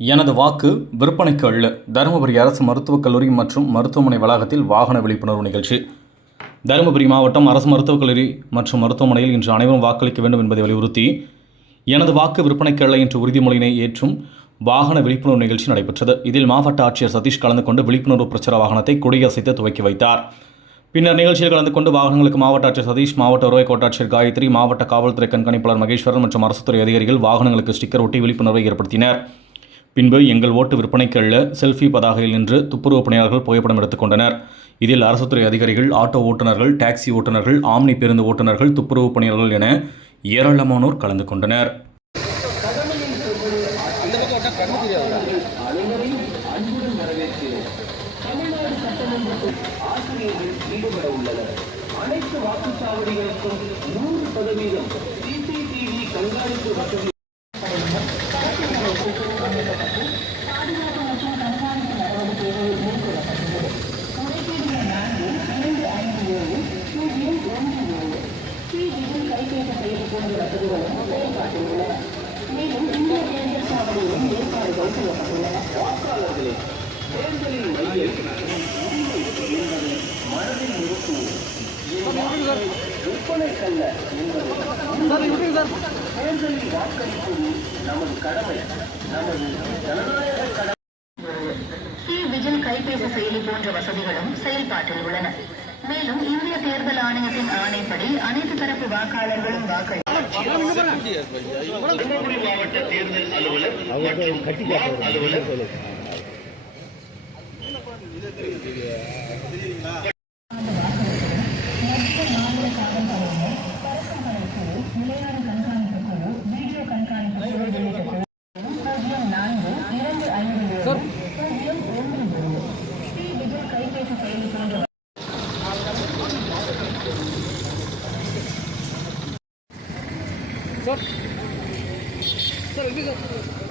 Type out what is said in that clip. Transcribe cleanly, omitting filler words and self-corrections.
எனது வாக்கு விற்பனைக்கு அல்ல. தருமபுரி அரசு மருத்துவக் கல்லூரி மற்றும் மருத்துவமனை வளாகத்தில் வாகன விழிப்புணர்வு நிகழ்ச்சி. தருமபுரி மாவட்டம் அரசு மருத்துவக் கல்லூரி மற்றும் மருத்துவமனையில் இன்று அனைவரும் வாக்களிக்க வேண்டும் என்பதை வலியுறுத்தி எனது வாக்கு விற்பனைக்கு அல்ல என்ற உறுதிமொழியினை ஏற்றும் வாகன விழிப்புணர்வு நிகழ்ச்சி நடைபெற்றது. இதில் மாவட்ட ஆட்சியர் சதீஷ் கலந்து கொண்டு விழிப்புணர்வு பிரச்சார வாகனத்தை கொடியசைத்து துவக்கி வைத்தார். பின்னர் நிகழ்ச்சியில் கலந்து கொண்டு வாகனங்களுக்கு மாவட்ட ஆட்சியர் சதீஷ், மாவட்ட வருவாய் கோட்டாட்சியர் காயத்ரி, மாவட்ட காவல்துறை கண்காணிப்பாளர் மகேஸ்வரன் மற்றும் அரசுத்துறை அதிகாரிகள் வாகனங்களுக்கு ஸ்டிக்கர் ஒட்டி விழிப்புணர்வை ஏற்படுத்தினர். பின்பு எங்கள் ஓட்டு விற்பனைக்கு அல்ல செல்ஃபி பதாகையில் நின்று துப்புரவு பணியாளர்கள் புகைப்படம் எடுத்துக்கொண்டனர். இதில் அரசுத்துறை அதிகாரிகள், ஆட்டோ ஓட்டுநர்கள், டாக்ஸி ஓட்டுநர்கள், ஆம்னி பேருந்து ஓட்டுநர்கள், துப்புரவு பணியாளர்கள் என ஏராளமானோர் கலந்து கொண்டனர். அனைத்து வாக்குச்சாவடிகளுக்கும் 100% CCTV கண்காணிப்பு வசதி மேலும் இந்திய தேர்தல் சாவடியிலும் ஏற்பாடுகள் செய்யப்பட்டுள்ளன. வாக்காளர்களே, தேர்தலின் மையம் மனதில் நிறுத்துவோம். விற்பனைக்கல்ல என்பது தேர்தலில் வாக்களிப்பது நமது கடமை, நமது ஜனநாயக கடமை. விஜில் கைபேசி செயலி போன்ற வசதிகளும் செயல்பாட்டில் உள்ளன. மேலும் இந்திய தேர்தல் ஆணையத்தின் ஆணைப்படி அனைத்து தரப்பு வாக்காளர்களும் வாக்களிக்க தருமபுரி மாவட்ட தேர்தல் அலுவலர் மற்றும் அலுவலர் கைபேசி செயலி போன்ற सर सर